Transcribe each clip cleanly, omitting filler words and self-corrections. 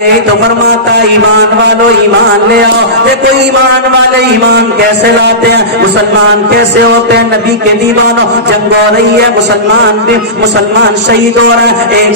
تو فرماتا ایمان والو ایمان لے آؤ. دیکھو ایمان والے ایمان کیسے لاتے ہیں, مسلمان کیسے ہوتے ہیں. نبی کے دیوانوں, جنگ ہو رہی ہے, مسلمان شہید ہو رہا ہے. ایک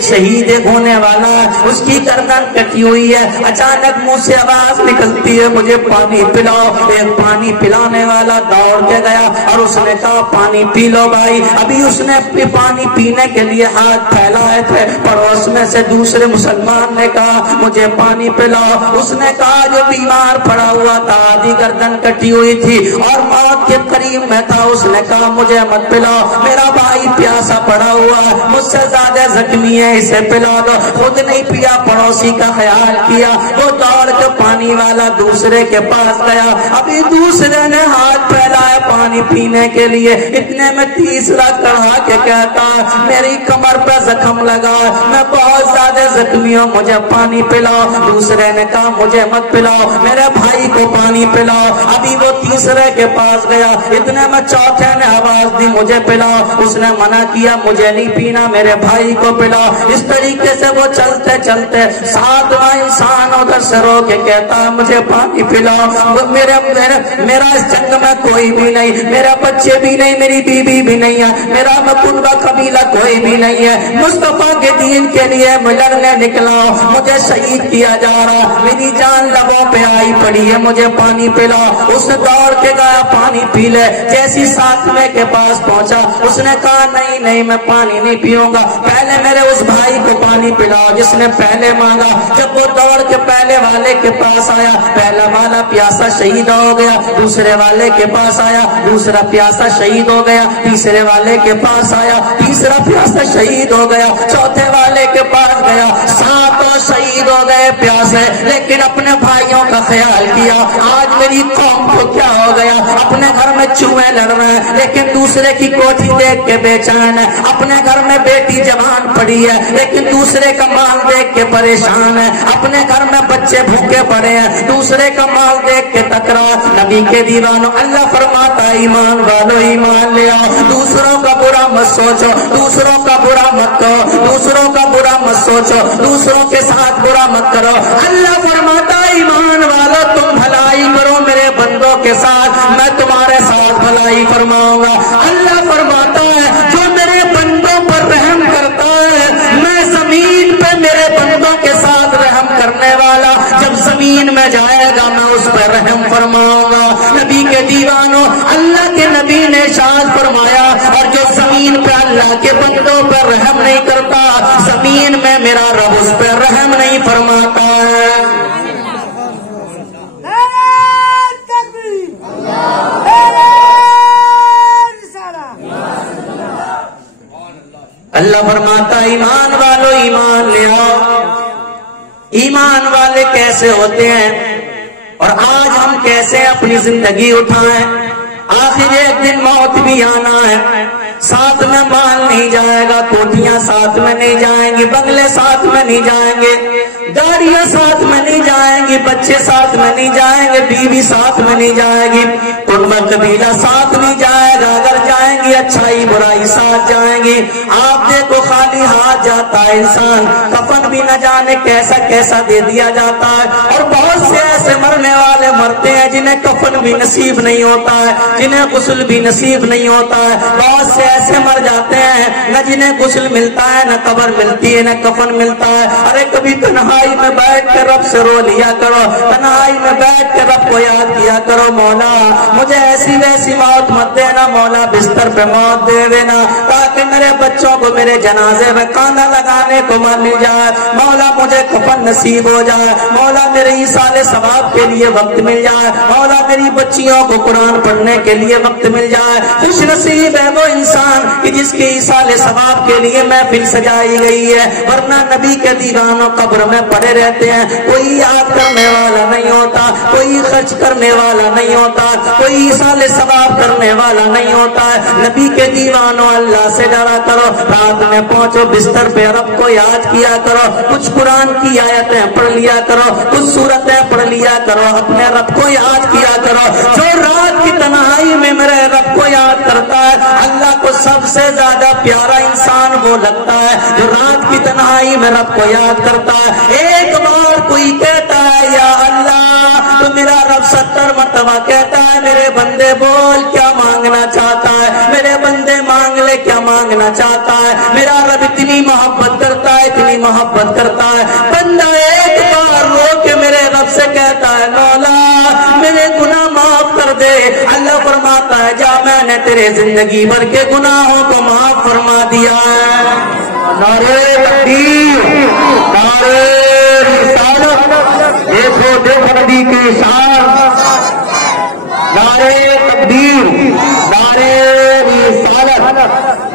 شہید ایک ہونے والا ہے, اس کی گردن کٹی ہوئی ہے. اچانک منہ سے آواز نکلتی ہے مجھے پانی پلاؤ. ایک پانی پلانے والا دوڑ کے گیا اور اس نے کہا پانی پی لو بھائی. ابھی اس نے پانی پینے کے لیے ہاتھ پھیلائے تھے, پڑوس میں سے دوسرے مسلمان نے کہا مجھے پانی پلاؤ. اس نے کہا جو بیمار پڑا ہوا تھا, آدھی گردن کٹی ہوئی تھی اور موت کے قریب میں تھا, اس نے کہا مجھے مت پلاؤ, میرا بھائی پیاسا پڑا ہوا ہے, مجھ سے زیادہ زخمی ہے, اسے پلا دو. خود نہیں پیا, پڑوسی کا خیال کیا, وہ دوڑ کے پانی والا دوسرے کے پاس گیا. ابھی دوسرے نے ہاتھ پھیلایا پانی پینے کے لیے, اتنے میں تیسرا کڑھا کے کہتا میری کمر پہ زخم لگا, میں بہت زیادہ زخمی ہوں, مجھے پانی پلاؤ. دوسرے نے کہا مجھے مت پلاؤ, میرے بھائی کو پانی پلاؤ. ابھی وہ تیسرے کے پاس گیا, اتنے میں چوتھے نے آواز دی مجھے پلاؤ. اس نے منع کیا مجھے نہیں پینا, میرے بھائی کو پلاؤ. اس طریقے سے وہ چلتے چلتے ساتواں انسان ادھر سے رو کے کہتا مجھے پانی پلاؤ. میرا اس جنگ میں کوئی بھی نہیں, میرے بچے بھی نہیں, میری بیوی بھی نہیں ہے, میرا مکنبہ قبیلہ کوئی بھی نہیں ہے. مصطفیٰ کے دین کے لیے لڑنے نکلا, مجھے شہید کیا جا رہا, میری جان لبوں پہ آئی پڑی ہے, مجھے پانی پلاؤ. اس نے دوڑ کے گیا پانی پی لے. جیسی ساتویں کے پاس پہنچا, اس نے کہا نہیں میں پانی نہیں پیوں گا, پہلے میرے اس بھائی کو پانی پلاؤ جس نے پہلے مانگا. جب وہ دوڑ کے پہلے والے کے پاس آیا, پہلا والا پیاسا شہید ہو گیا. دوسرے والے کے پاس آیا, دوسرا پیاسا شہید ہو گیا. تیسرے والے کے پاس آیا, تیسرا پیاسا شہید ہو گیا. چوتھے والے کے پاس گیا, ساتوں شہید ہو گئے پیاسے, لیکن اپنے بھائیوں کا خیال کیا. آج میری قوم کو کیا ہو گیا, اپنے گھر میں چوہے لڑ رہے ہیں لیکن دوسرے کی کوٹھی دیکھ کے بے چین ہے. اپنے گھر میں بیٹی جوان پڑی ہے لیکن دوسرے کا مال دیکھ کے پریشان ہے. اپنے گھر میں بچے بھوکے پڑے ہیں, دوسرے کا مال دیکھ کے تکرار. نبی کے دیوانوں, اللہ فرماتا ایمان والو ایمان لے آؤ. دوسروں کا برا مت سوچو, دوسروں کا برا مت کرو, دوسروں کا برا مت سوچو, دوسروں کے ساتھ برا مت کرو. اللہ فرماتا ایمان والا تم بھلائی کرو میرے بندوں کے ساتھ, میں تمہارے ساتھ بھلائی فرماؤں گا. اللہ فرماتا ہے جو میرے بندوں پر رحم کرتا ہے, میں زمین پہ میرے بندوں کے ساتھ رحم کرنے والا جب زمین میں جائے گا میں اس پر رحم فرماؤں گا. نبی کے دیوانوں, اللہ کے نبی نے ارشاد فرمایا, اور جو زمین پہ اللہ کے بندوں پر رحم نہیں کرتا, زمین میں میرا رب اس پہ رحم نہیں فرماتا ہے. اللہ فرماتا ایمان والو ایمان لے آؤ. ایمان والے کیسے ہوتے ہیں اور آج ہم کیسے اپنی زندگی اٹھائیں. آخر ایک دن موت بھی آنا ہے, ساتھ میں مال نہیں جائے گا, کوٹیاں ساتھ میں نہیں جائیں گی, بنگلے ساتھ میں نہیں جائیں گے, گاڑیاں ساتھ میں نہیں جائیں گی, بچے ساتھ میں نہیں جائیں گے, بیوی ساتھ میں نہیں جائے گی, کنبہ قبیلہ ساتھ نہیں جائے گا. اگر جائیں گی اچھائی برائی ساتھ جائیں گی. آپ دیکھو خالی ہاتھ جاتا ہے انسان, کفن بھی نہ جانے کیسا کیسا دے دیا جاتا ہے. اور بہت سے ایسے مرنے والے مرتے ہیں جنہیں کفن بھی نصیب نہیں ہوتا ہے, جنہیں غسل بھی نصیب نہیں ہوتا ہے. بہت سے ایسے مر جاتے ہیں نہ جنہیں غسل ملتا ہے, نہ قبر ملتی ہے, نہ کفن ملتا ہے. ارے کبھی تنہائی میں بیٹھ کے رب سے رو لیا کرو, تنہائی میں بیٹھ کے رب کو یاد کیا کرو, مولا مجھے ایسی ویسی موت مت دینا, مولا بستر پہ موت دے دینا تاکہ میرے بچوں کو میرے جنازے میں کانا لگانے کو مل جائے. مولا مجھے کفن نصیب ہو جائے, مولا میرے ایصال ثواب کے لیے وقت مل جائے, مولا میری بچیوں کو قرآن پڑھنے کے لیے وقت مل جائے. خوش نصیب ہے وہ انسان کہ جس کے ایصال ثواب کے لیے محفل سجائی گئی ہے, ورنہ نبی کے دیوانوں قبر میں پڑے رہتے ہیں. کوئی یاد کرنے والا نہیں ہوتا, کوئی خرچ کرنے والا نہیں ہوتا, کوئی ایصال ثواب کرنے والا نہیں ہوتا ہے. نبی کے دیوانوں اللہ سے ڈرا کرو, رات میں پہنچو بستر پہ رب کو یاد کیا کرو, کچھ قرآن کی آیتیں پڑھ لیا کرو, کچھ سورتیں پڑھ لیا کرو, اپنے رب کو یاد کیا کرو. جو رات کی تنہائی میں میرے رب کو یاد کرتا ہے, اللہ کو سب سے زیادہ پیارا انسان وہ لگتا ہے جو رات کی تنہائی میں رب کو یاد کرتا ہے. مرتبہ کہتا ہے میرے بندے بول کیا مانگنا چاہتا ہے، میرے بندے مانگ لے کیا مانگنا چاہتا ہے۔ میرا رب اتنی محبت کرتا ہے، اتنی محبت کرتا ہے، بندہ ایک بار رو کے میرے رب سے کہتا ہے مولا میرے گناہ معاف کر دے، اللہ فرماتا ہے جا میں نے تیرے زندگی بھر کے گناہوں کو معاف فرما دیا ہے۔ نعرہ تکبیر، نعرہ رسالت، دیکھو دیکھو نبی کی شان، نعرہ تکبیر، نعرہ رسالت۔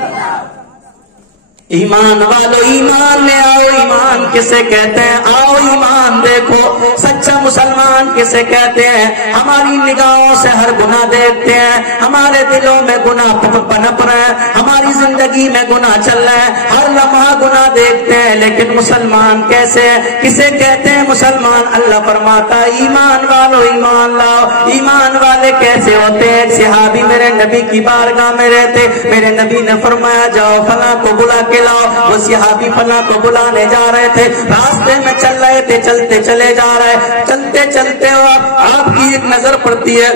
ایمان والو ایمان لے آؤ، ایمان کسے کہتے ہیں؟ آؤ ایمان دیکھو، سچا مسلمان کسے کہتے ہیں؟ ہماری نگاہوں سے ہر گناہ دیکھتے ہیں، ہمارے دلوں میں گناہ پنپ رہے ہیں، ہماری زندگی میں گناہ چل رہے ہیں، ہر لمحہ گناہ دیکھتے ہیں، لیکن مسلمان کیسے ہیں؟ کسے کہتے ہیں مسلمان؟ اللہ فرماتا ہے ایمان والو ایمان لاؤ۔ ایمان والے کیسے ہوتے ہیں؟ ایک صحابی میرے نبی کی بارگاہ میں رہتے، میرے نبی نے فرمایا جاؤ فلاں کو بلا کے لاؤ۔ وہ صحابی فلاں کو بلانے جا رہے تھے، راستے میں چل رہے تھے، چلتے چلے جا رہے، چلتے چلتے آپ کی ایک نظر پڑتی ہے،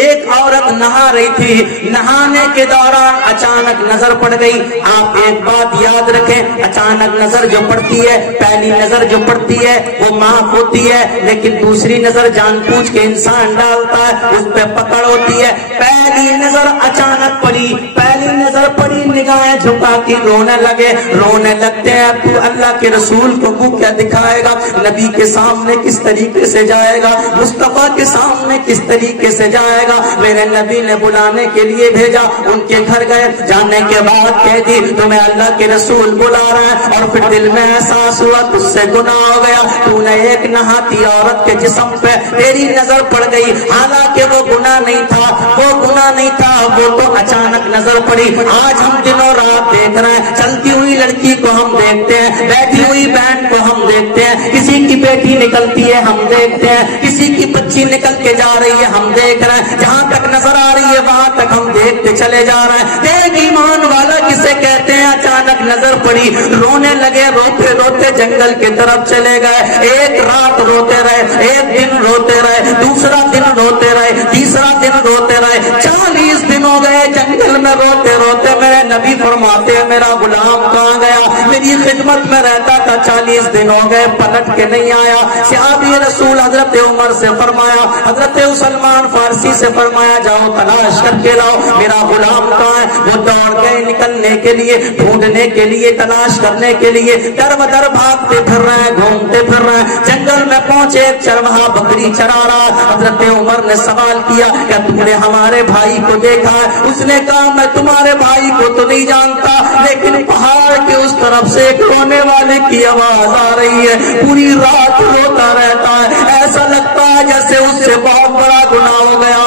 ایک عورت نہا رہی تھی، نہانے کے دوران اچانک نظر پڑ گئی۔ آپ ایک بات یاد رکھیں، اچانک نظر جو پڑتی ہے، پہلی نظر جو پڑتی ہے وہ معاف ہوتی ہے، لیکن دوسری نظر جان بوجھ کے انسان ڈالتا ہے، اس پہ پکڑ ہوتی ہے۔ پہلی نظر اچانک پڑی، پہلی نظر پڑی، نگاہیں جھکا کے رونے لگے، رونے لگتے ہیں۔ تو اللہ کے رسول کو وہ کیا دکھائے گا؟ نبی کے سامنے کس طریقے سے جائے گا؟ مصطفیٰ کے سامنے کس طریقے سے جائے گا؟ میرے نبی نے بلانے کے لیے بھیجا، ان کے گھر گئے، جانے کے بعد کہہ دی تمہیں اللہ کے رسول بلا رہا ہے، اور پھر دل میں احساس ہوا تجھ سے گناہ ہو گیا، تو نے ایک نہاتی عورت کے جسم پہ تیری نظر پڑ گئی، حالانکہ وہ گناہ نہیں تھا، وہ گناہ نہیں تھا، وہ تو اچانک نظر پڑی۔ آج ہم دنوں رات دیکھ رہے ہیں، چلتی ہوئی لڑکی کو ہم دیکھتے ہیں، بیٹھی ہوئی بہن کو ہم دیکھتے ہیں، کسی کی بیٹی نکلتی ہے ہم دیکھتے ہیں، کسی کی بچی نکل کے جا رہی ہے ہم دیکھ رہے ہیں، جہاں تک نظر آ رہی ہے وہاں تک ہم دیکھتے چلے جا رہے ہیں۔ دیکھ ایمان والا کسے کہتے ہیں؟ اچانک نظر پڑی، رونے لگے، روتے روتے جنگل کی طرف چلے گئے، ایک رات روتے رہے، ایک دن روتے رہے، دوسرا دن روتے رہے، تیسرا دن روتے رہے، 40 دن ہو گئے جنگل میں روتے روتے۔ میرے نبی فرماتے ہیں میرا غلام کہاں گیا؟ میری خدمت میں رہتا تھا، 40 دن ہو گئے پلٹ کے نہیں آیا۔ صحابی رسول حضرت عمر سے فرمایا، حضرت سلمان فارسی سے فرمایا جاؤ تلاش کر کے لاؤ میرا غلام کہاں ہے؟ وہ دوڑ گئے نکلنے کے لیے، ڈھونڈنے کے لیے، تلاش کرنے کے لیے، در بدر بھاگتے پھر رہے ہیں، گھومتے پھر رہے ہیں۔ جنگل میں پہنچے، ایک چرواہا بکری چرا رہا۔ حضرت عمر نے سوال کیا کیا تم نے ہمارے بھائی کو دیکھا ہے؟ اس نے کہا میں تمہارے بھائی کو تو نہیں جانتا، لیکن پہاڑ کے اس طرف سے ایک رونے والے کی آواز آ رہی ہے، پوری رات روتا رہتا ہے، ایسا لگتا ہے جیسے اس سے بہت بڑا گناہ ہو گیا۔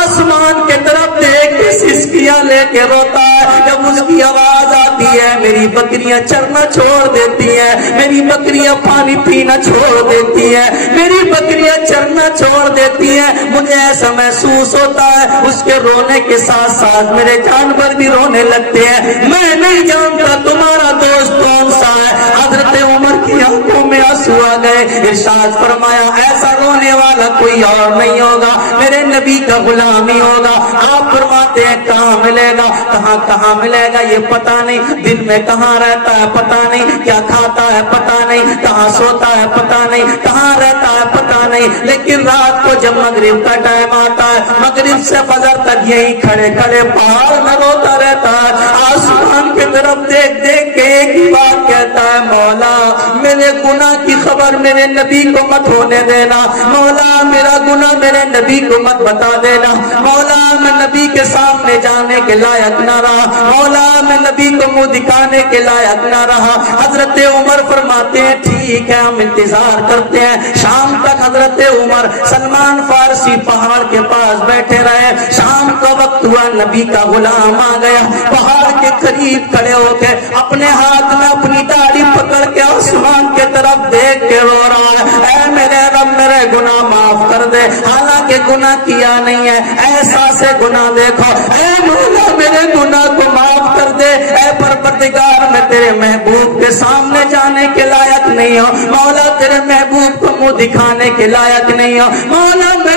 آسمان کے طرف دیکھ کے سسکیاں لے کے روتا ہے، جب اس کی آواز آتی ہے میری بکریاں چرنا چھوڑ دیتی ہیں، میری بکریاں پانی پینا چھوڑ دیتی ہیں، میری بکریاں چرنا چھوڑ دیتی ہیں، مجھے ایسا محسوس ہوتا ہے اس کے رونے کے ساتھ ساتھ میرے جانور بھی رونے لگتے ہیں، میں نہیں جانتا تمہارا دوست کون سا ہے۔ حضرت عمر کی آنکھوں میں آنسو آ گئے، ارشاد فرمایا ایسا رونے والا کوئی اور نہیں ہوگا، میرے نبی کا غلام ہی ہوگا۔ آپ فرماتے ہیں کہاں ملے گا؟ کہاں ملے گا یہ پتا نہیں، دن میں کہاں رہتا ہے پتا نہیں، کیا کھاتا ہے پتا نہیں، کہاں سوتا ہے پتا نہیں، کہاں رہتا ہے پتا نہیں، لیکن رات کو جب مغرب کا ٹائم آتا ہے، مغرب سے فجر تک یہی کھڑے کھڑے پہاڑ میں روتا رہتا ہے، آسمان کی طرف دیکھ دیکھ کے ایک ہی بات کہتا ہے مولا میرے گناہ کی خبر میرے نبی کو مت ہونے دینا، مولا میرا گناہ میرے نبی کو مت بتا دینا، مولا میں نبی کے سامنے جانے کے لائق نہ رہا، مولا میں نبی کو منہ دکھانے کے لائق نہ رہا۔ حضرت عمر فرماتے ہیں ٹھیک ہے ہم انتظار کرتے ہیں۔ شام تک حضرت عمر سلمان فارسی پہاڑ کے پاس بیٹھے رہے، شام کا وقت ہوا، نبی کا غلام آ گیا، پہاڑ کے قریب کھڑے ہو کے اپنے ہاتھ میں اپنی داڑھی پکڑ کے آسمان کے طرف دیکھ کے رو رہا ہے، اے میرے رب میرے گناہ معاف کر دے، حالانکہ گناہ کیا نہیں ہے، احساس گناہ دیکھو، اے مولا میرے گناہ کو معاف کر دے، اے پروردگار میں تیرے محبوب کے سامنے جانے کے لائق نہیں ہوں، مولا تیرے محبوب کو منہ دکھانے کے لائق نہیں ہوں، مولا میں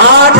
8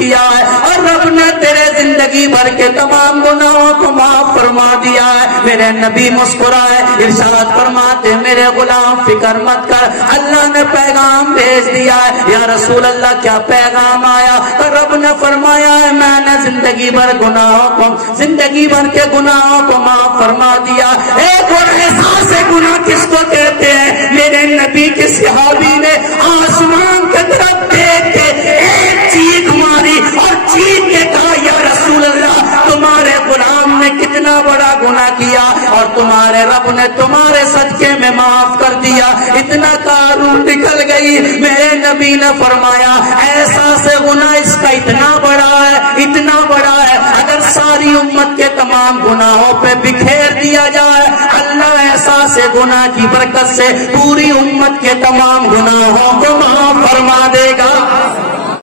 کیا ہے اور رب نے تیرے زندگی بھر کے تمام گناہوں کو معاف فرما دیا ہے۔ میرے نبی مسکرائے، ارشاد فرماتے میرے غلام فکر مت کر، اللہ نے پیغام بھیج دیا ہے۔ یا رسول اللہ کیا پیغام آیا؟ تو رب نے فرمایا ہے میں نے زندگی بھر کے گناہوں کو معاف فرما دیا۔ ایک اور احساس گناہ کس کو کہتے ہیں؟ میرے نبی کے صحابی نے آسمان کی طرف دیکھ کے ایک چیخ ماری اور چیخ کے کہا یا رسول اللہ تمہارے غلام نے کتنا بڑا گناہ کیا اور تمہارے رب نے تمہارے صدقے میں معاف کر دیا۔ اتنا کارون نکل گئی۔ میرے نبی نے فرمایا احساس گناہ اس کا اتنا بڑا ہے اگر ساری امت کے تمام گناہوں پہ بکھیر دیا جائے اللہ احساس گناہ کی برکت سے پوری امت کے تمام گناہوں کو